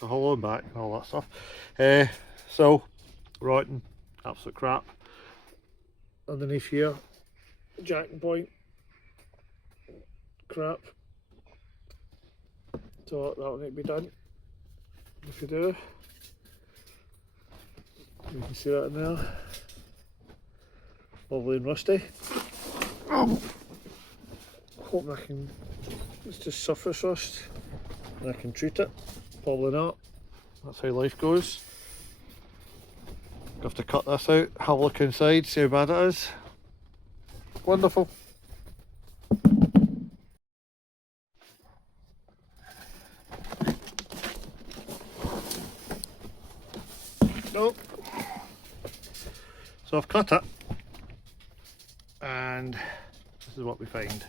so hollow back and all that stuff. So rotten, absolute crap. Underneath here, jacking point, crap. So that will need to be done. If you do, you can see that in there. Lovely and rusty. Hoping I can, it's just surface rust and I can treat it. Probably not. That's how life goes. Have to cut this out, have a look inside, see how bad it is. Wonderful. Nope. So I've cut it, and this is what we find.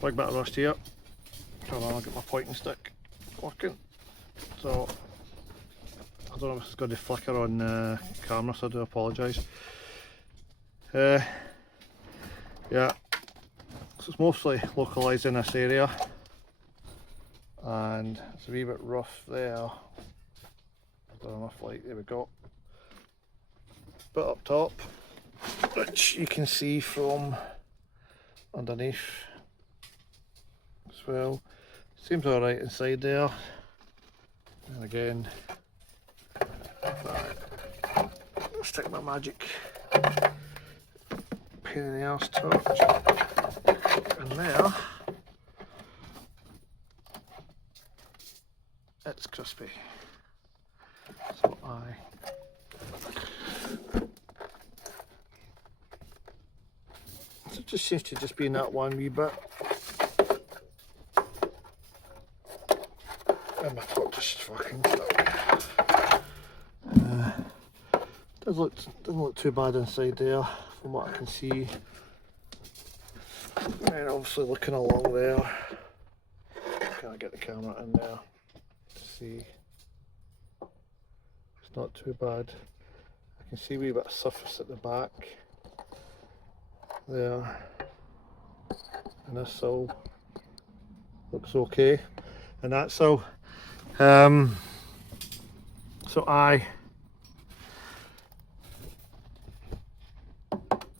Big bit of rust here. Hold on, I'll get my pointing stick working. So I don't know if it's going to flicker on camera, so I do apologise. Yeah, so it's mostly localised in this area, and it's a wee bit rough there. I don't have enough light, there we go. Bit up top, which you can see from underneath as well. Seems alright inside there. And again, if I stick my magic pain in the arse torch in there, it's crispy. So it just seems to just be in that one wee bit. And my foot just fucking stuck. Doesn't look too bad inside there from what I can see. And obviously looking along there. Can I get the camera in there to see? It's not too bad. I can see a wee bit of surface at the back there. And this sill looks okay. And that sill. So I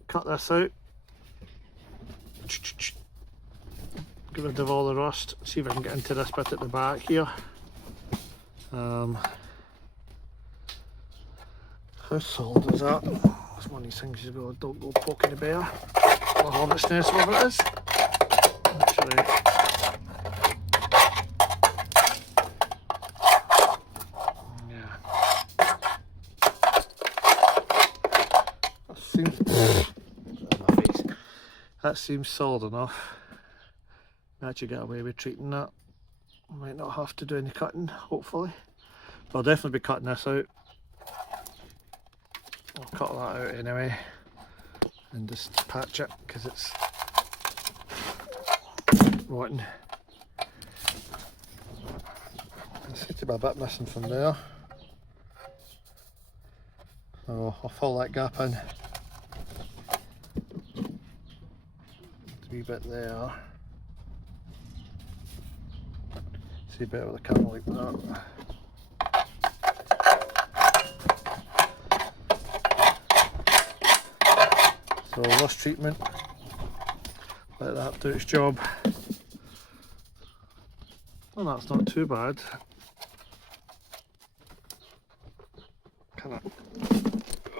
cut this out, get rid of all the rust, see if I can get into this bit at the back here. How solid is that? It's one of these things you don't go poking the bear or hornet's nest, whatever it is. Actually, that seems solid enough. Actually get away with treating that. Might not have to do any cutting, hopefully. But I'll definitely be cutting this out. I'll cut that out anyway and just patch it because it's rotten. There seems to be a bit missing from there. So I'll fill that gap in. A wee bit there. See better with the camera like that. So rust treatment, let that do its job. Well, that's not too bad. Can I?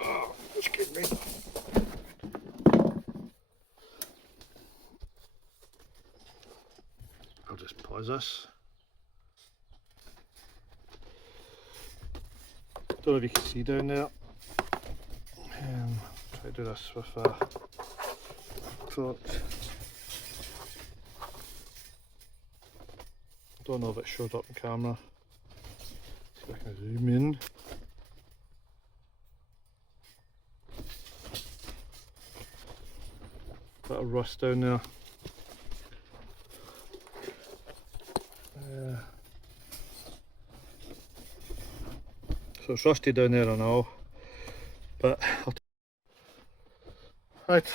Oh, excuse me. I'll just pause this. Don't know if you can see down there. Try to do this with a torch. Don't know if it showed up on camera. See if I can zoom in. Bit of rust down there. So it's rusty down there and all, but right.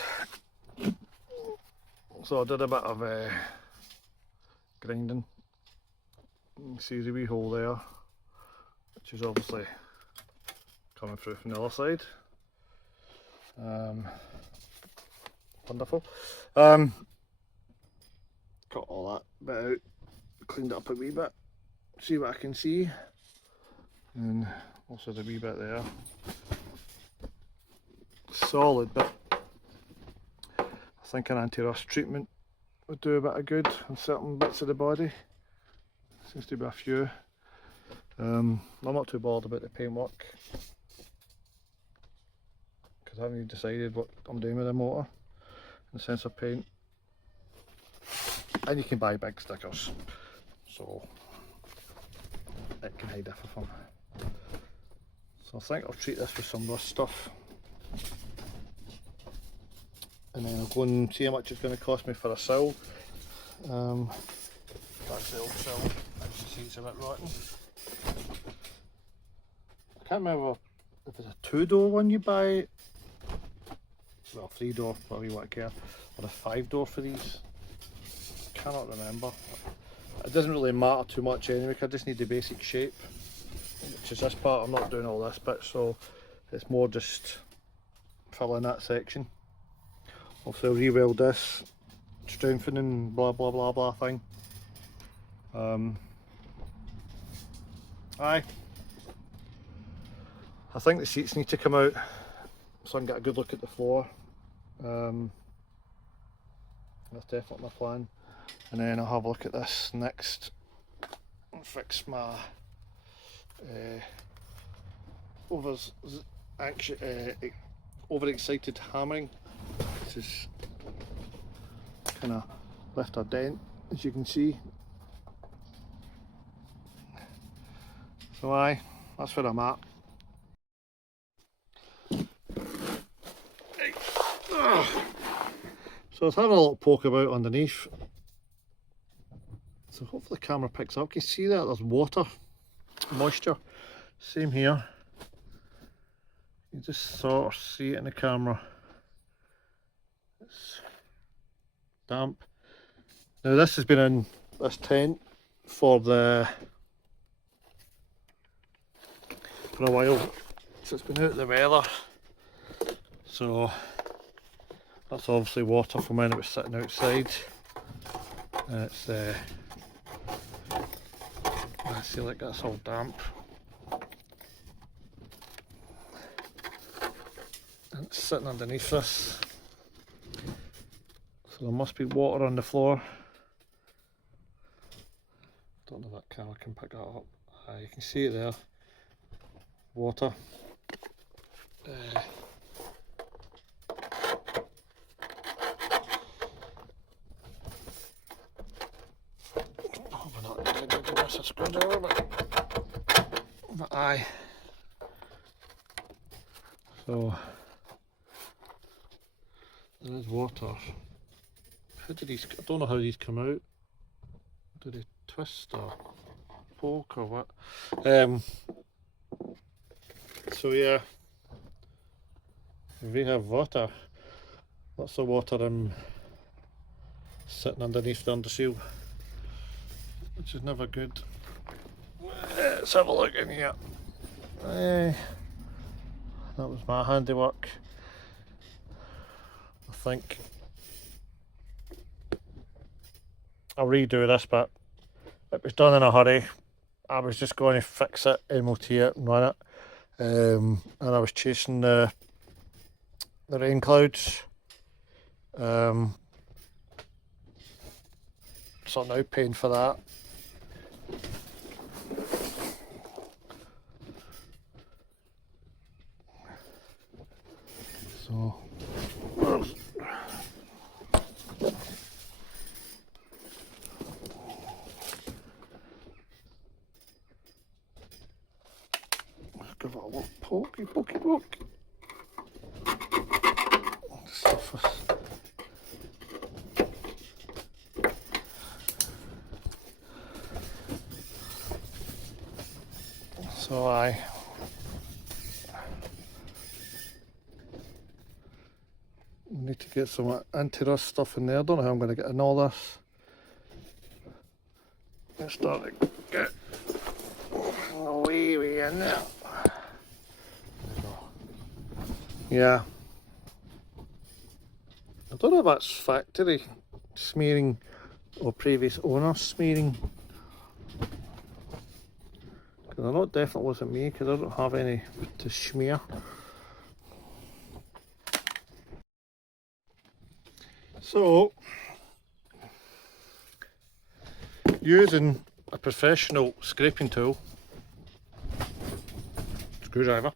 So I did a bit of grinding You can see the wee hole there, which is obviously coming through from the other side. Wonderful. Got all that bit out, cleaned it up a wee bit, see what I can see, and also the wee bit there. Solid, but I think an anti-rust treatment would do a bit of good on certain bits of the body. Seems to be a few. I'm not too bothered about the paintwork because I haven't even decided what I'm doing with the motor in the sense of paint. And you can buy big stickers, so it can hide everything. So I think I'll treat this with some rust stuff, and then I'll go and see how much it's going to cost me for a sill. That's the old sill. As you see, it's a bit rotten. I can't remember if it's a 2-door one you buy, well, 3-door, whatever you want to care, or a 5-door for these. Cannot remember. It doesn't really matter too much anyway, because I just need the basic shape, which is this part. I'm not doing all this bit, so it's more just filling that section. Also re-weld this strengthening blah blah blah blah thing. I think the seats need to come out so I can get a good look at the floor. That's definitely my plan. And then I'll have a look at this next and fix my overexcited hammering. This is kind of left a dent, as you can see. So that's where I'm at. So I was having a little poke about underneath. So hopefully the camera picks up. You can see that there's water, moisture. Same here. You just sort of see it in the camera. It's damp. Now this has been in this tent for a while, so it's been out of the weather. So that's obviously water from when it was sitting outside. And it's I see like that's all damp. And it's sitting underneath this. So there must be water on the floor. Don't know if that camera can pick that up. You can see it there. Water. Probably not going to give us a screwdriver, but aye. So there is water. How do these? I don't know how these come out. Do they twist or poke or what? So yeah, we have water. Lots of water sitting underneath the undershield, which is never good. Let's have a look in here. That was my handiwork. I think I'll redo this bit. It was done in a hurry. I was just going to fix it, MOT it and run it. And I was chasing the rain clouds. So I'm now paying for that. So give it a little pokey. Surface. So I need to get some anti-rust stuff in there. I don't know how I'm going to get in all this. Let's start to get in there. There we go. Yeah. I don't know if that's factory smearing or previous owner smearing. Because I know it definitely wasn't me, because I don't have any to smear. So, using a professional scraping tool, screwdriver,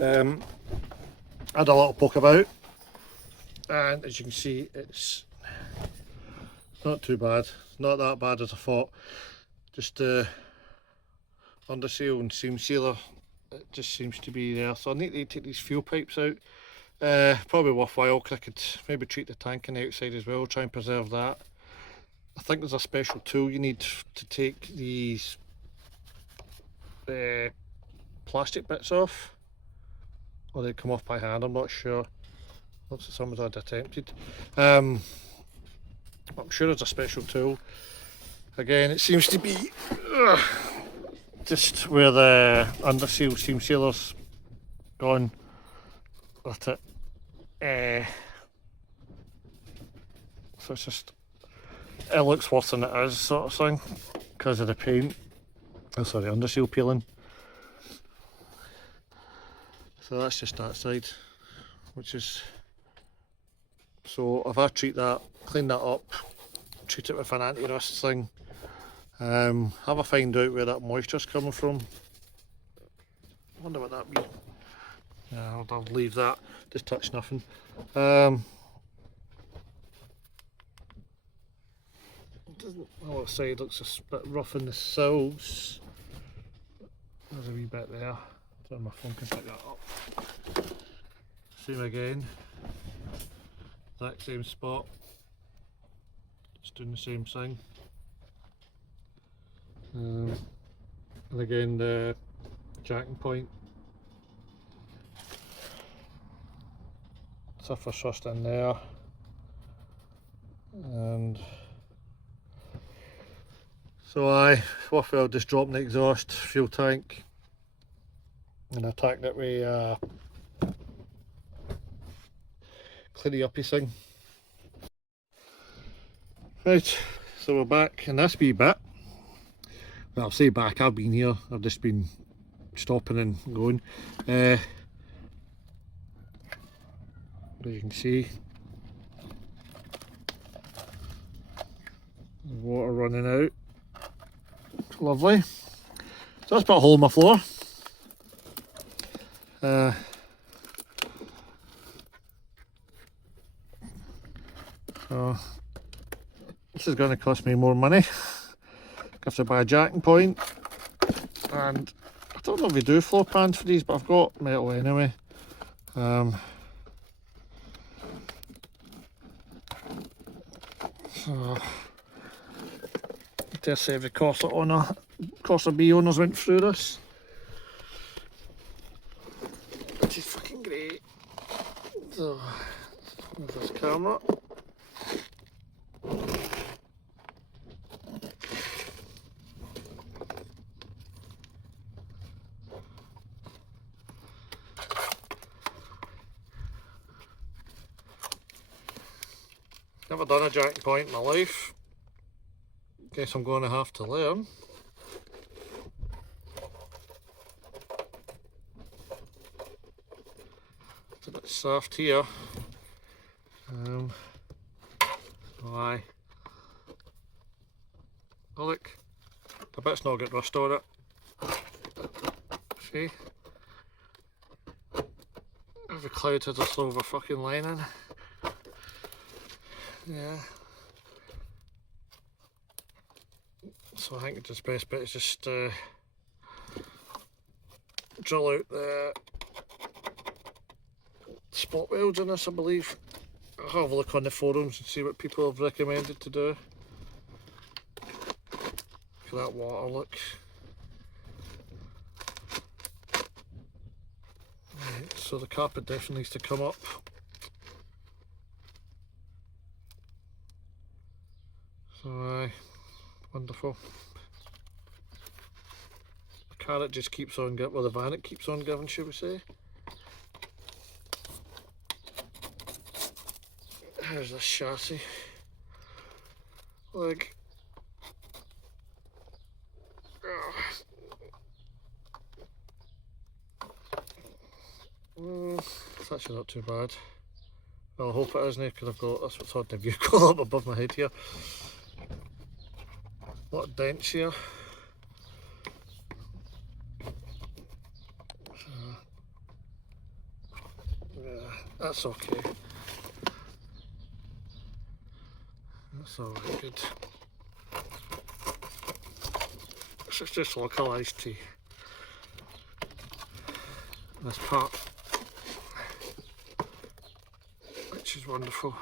I had a little poke about, and as you can see, it's not too bad, not that bad as I thought. Just under seal and seam sealer, it just seems to be there. So I need to take these fuel pipes out. Probably worthwhile, because I could maybe treat the tank on the outside as well, try and preserve that. I think there's a special tool you need to take these plastic bits off, or they come off by hand, I'm not sure. Looks like someone's had attempted. I'm sure there's a special tool. Again, it seems to be just where the under seal seam sealer's gone with it. So it's just, it looks worse than it is, sort of thing, because of the paint. Oh sorry, under seal peeling. So that's just that side, which is, so if I treat that, clean that up, treat it with an anti-rust thing, have a find out where that moisture's coming from. I wonder what that means. Yeah, I'll leave that, just touch nothing. Doesn't, oh, outside looks a bit rough in the sills. There's a wee bit there. I don't know if my phone can pick that up. Same again, exact same spot, just doing the same thing. And again the jacking point. Surface rust in there, and so worthwhile just dropping the exhaust fuel tank and attack that way cleany uppy thing. Right, so we're back in this wee bit. Well, I'll say back, I've been here, I've just been stopping and going. As you can see, water running out. Lovely. So that's put a hole in my floor. So this is going to cost me more money. I have to buy a jacking point, and I don't know if we do floor pans for these, but I've got metal anyway. So I dare say every Corsa B owners went through this, which is fucking great. So there's this camera. Never done a jacking point in my life. Guess I'm going to have to learn. It's a bit soft here. Aye. Oh look, the bit's not got rust on it. See? There's a cloud has a silver fucking lining. Yeah. So I think it's just best bet is just drill out the spot welds in this, I believe. I'll have a look on the forums and see what people have recommended to do. For that water look. Right, so the carpet definitely needs to come up. So wonderful. car it just keeps on giving, well the van it keeps on giving, should we say. Here's this chassis. Like, it's actually not too bad. Well, I hope it isn't, because I've got, that's what's on the view call up above my head here. A lot of dents here. Yeah, that's okay. That's alright, good. This is just localised to this part, which is wonderful.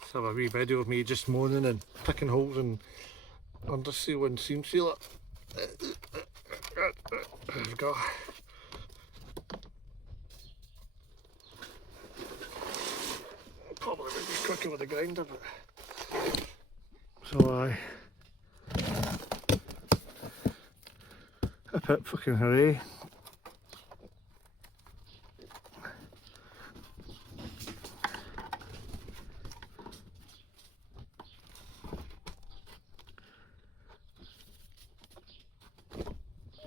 Let's have a wee video of me just moaning and picking holes and under seal and seam seal it. There we go. Probably would be quicker with a grinder, but so a bit fucking hooray.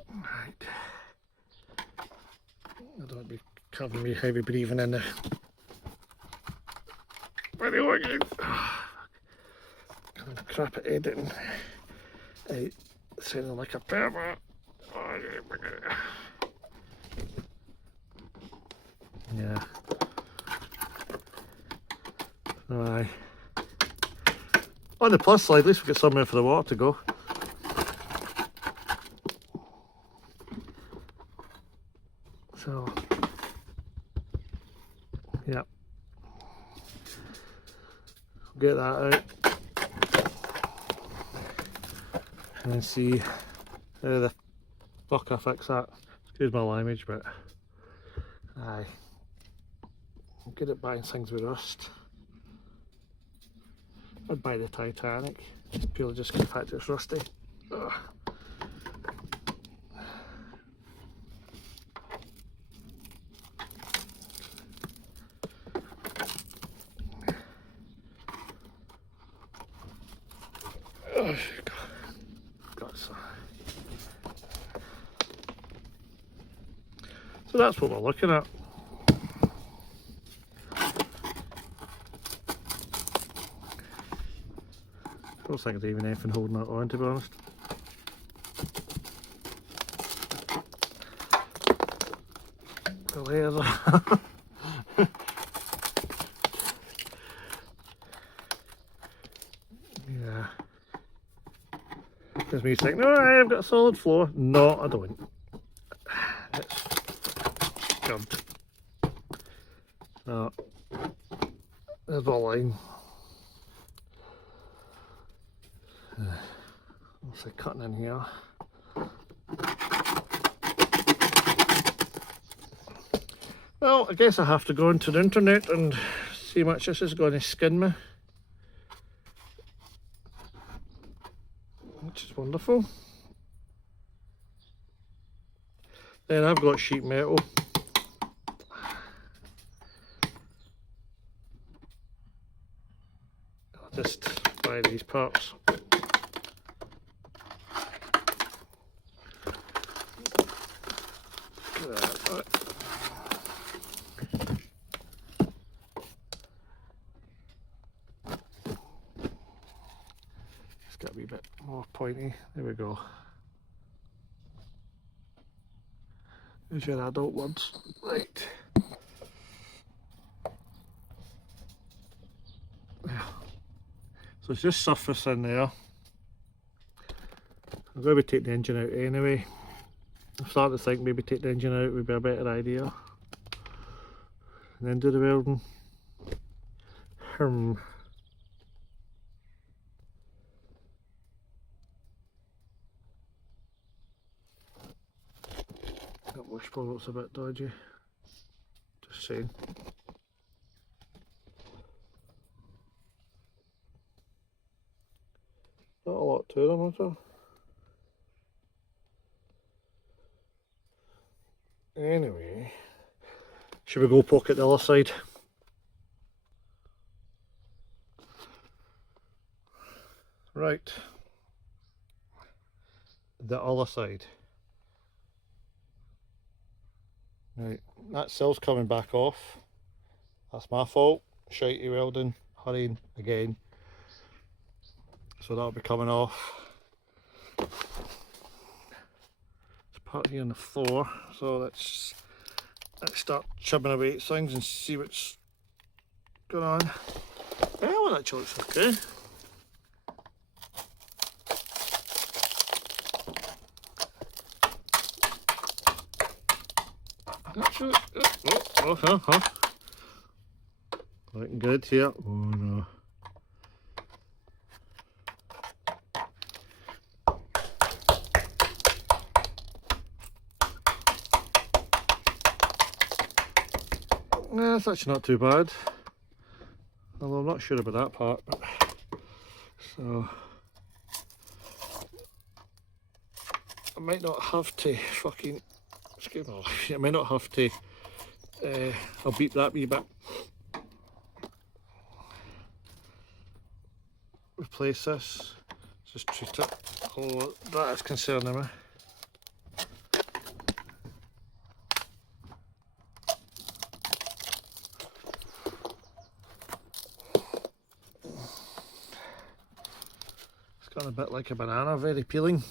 Right. I don't want to be covering me heavy breathing in there. Where are you looking? Crap at editing. Sounding like a pervert. Yeah. Aye. On the plus side, at least we've got somewhere for the water to go. So, yeah. Get that out. And then see how the fuck I fix that. Excuse my language, but aye. I'm good at buying things with rust. I'd buy the Titanic. It's purely just because the fact it's rusty. Ugh. Oh, got some. So that's what we're looking at. I don't think there's even anything holding that on, to be honest. The layers are yeah. There's me thinking, oh, I've got a solid floor. No, I don't. It's good. So, there's the line. Looks like cutting in here. Well, I guess I have to go into the internet and see how much this is going to skin me. Which is wonderful. Then I've got sheet metal. I'll just buy these parts. It's got to be a bit more pointy. There we go. There's your adult ones. Right. So it's just surface in there. I'm going to take the engine out anyway. I'm starting to think maybe take the engine out would be a better idea. And then do the welding. That washboard looks a bit dodgy. Just saying. Not a lot to them, is there? Anyway, should we go poke at the other side? Right, the other side. Right, that sill's coming back off. That's my fault. Shitey welding, hurrying again. So that'll be coming off. There's part here on the floor, so let's start chipping away at things and see what's going on. Yeah, well, that actually looks okay. Actually, looking good here. Oh no. Yeah, it's actually not too bad. Although I'm not sure about that part. But so I might not have to fucking, excuse me, I might not have to, I'll beep that wee bit. Replace this, just treat it. Oh, that is concerning me. It's got a bit like a banana, very peeling.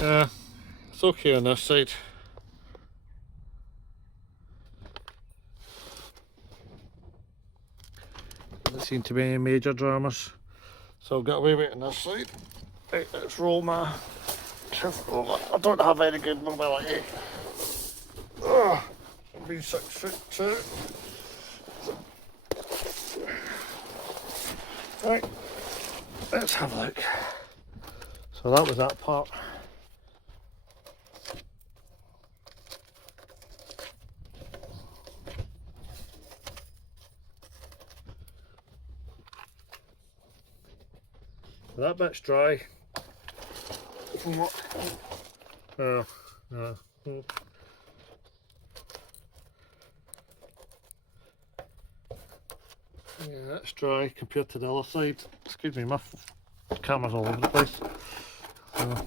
Yeah, it's okay on this side. Doesn't seem to be any major dramas. So I'll get away with it on this side. Right, let's roll my shift roller. I don't have very good mobility. Ugh, I'm being 6'2". Right, let's have a look. So that was that part. So that bit's dry. From what? Oh, no. Yeah, that's dry compared to the other side. Excuse me, my camera's all over the place. So,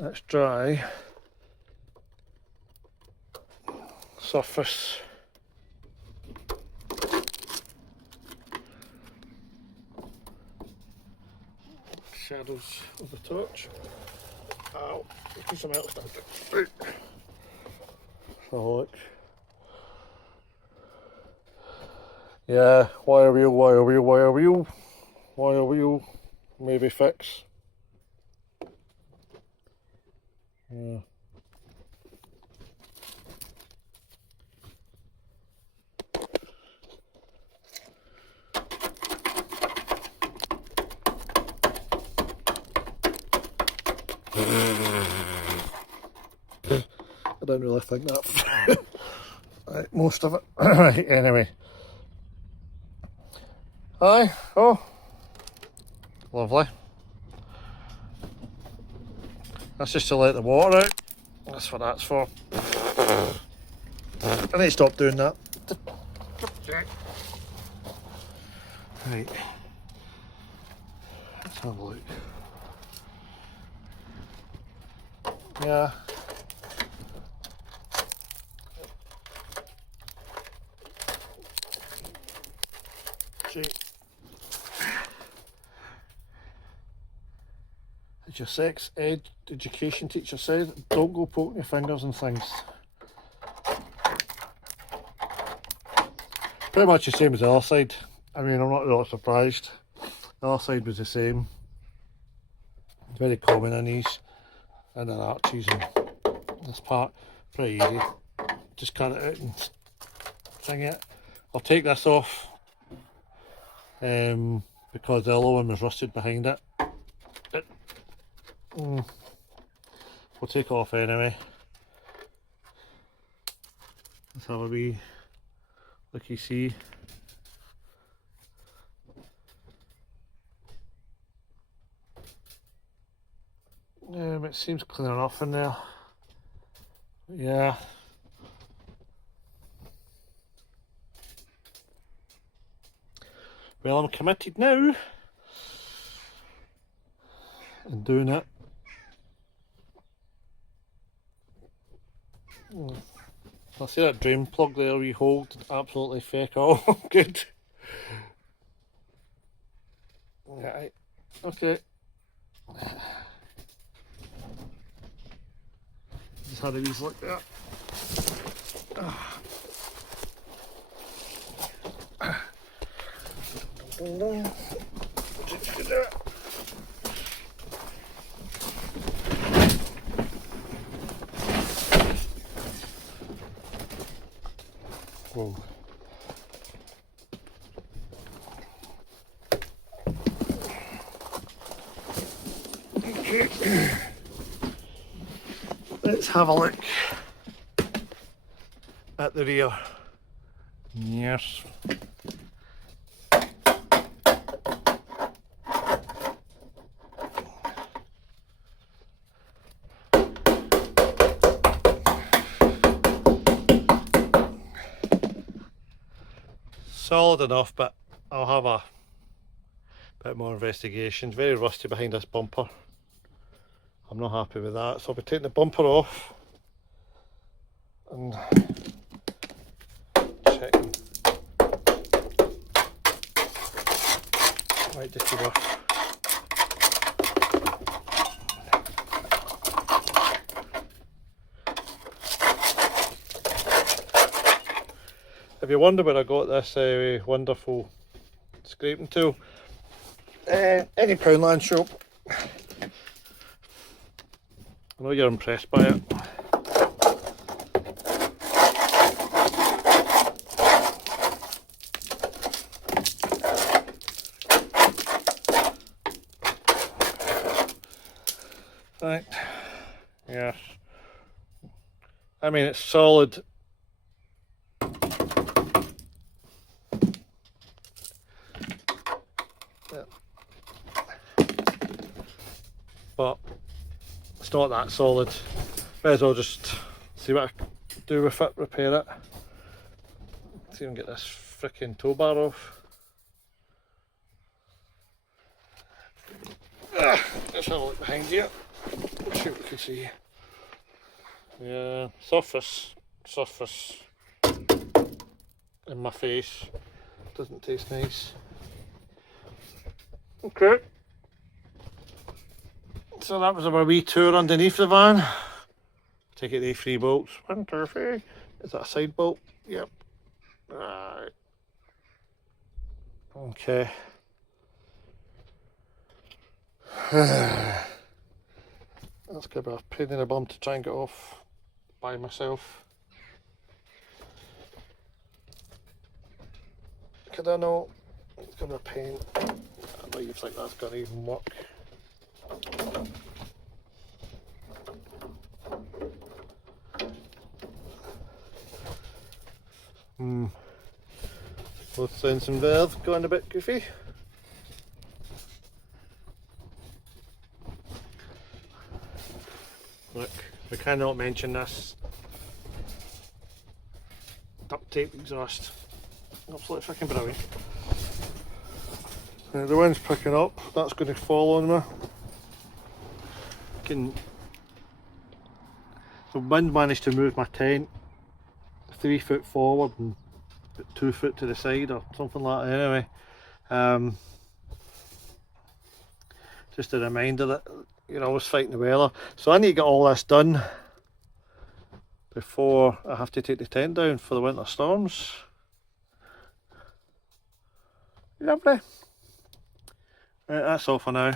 that's dry. Surface. Shadows of the torch. Ow, there's something else down there. So look. Yeah, wire wheel, wire wheel, wire wheel. Wire wheel, maybe fix. Yeah. I don't really think that. Right, most of it. Right, anyway. Aye, oh, lovely. That's just to let the water out. That's what that's for. I need to stop doing that. Right. Let's have a look. Yeah. See. As your sex ed education teacher said, don't go poking your fingers in things. Pretty much the same as the other side. I mean, I'm not really surprised. The other side was the same. It's very common in these and then arches and this part. Pretty easy. Just cut it out and thing it. I'll take this off because the other one was rusted behind it. We'll take it off anyway. Let's have a wee looky see. It seems clean enough in there. Yeah. Well, I'm committed now and doing it. I see that drain plug there we hold, absolutely fake all. Good. Right, okay. Just had a wee look there. Whoa. Okay. Let's have a look at the rear. Yes. Solid enough, but I'll have a bit more investigation. It's very rusty behind this bumper. I'm not happy with that, so I'll be taking the bumper off and checking. Might just be rough. If you wonder where I got this wonderful scraping tool, any Poundland shop. I know you're impressed by it. Right, yes. I mean, it's solid. But it's not that solid. May as well just see what I can do with it, repair it. See if I can get this frickin' tow bar off. Let's have a look behind here. Let's see what we can see. Yeah, surface in my face. Doesn't taste nice. Okay. So that was our wee tour underneath the van. Take it the 3 bolts. 1, 2, 3. Is that a side bolt? Yep. Right. Okay. That's gonna be a pain in the bum to try and get off by myself. Could I know? It's gonna be a pain. That leaves like that's gonna even work. Both sounds and valve going a bit goofy. Look, we cannot mention this duct tape exhaust. Absolutely freaking brilliant. The wind's picking up, that's going to fall on me. The wind managed to move my tent 3 foot forward and 2 foot to the side or something like that anyway. Just a reminder that you're always fighting the weather. So I need to get all this done before I have to take the tent down for the winter storms. Lovely. Right, that's all for now.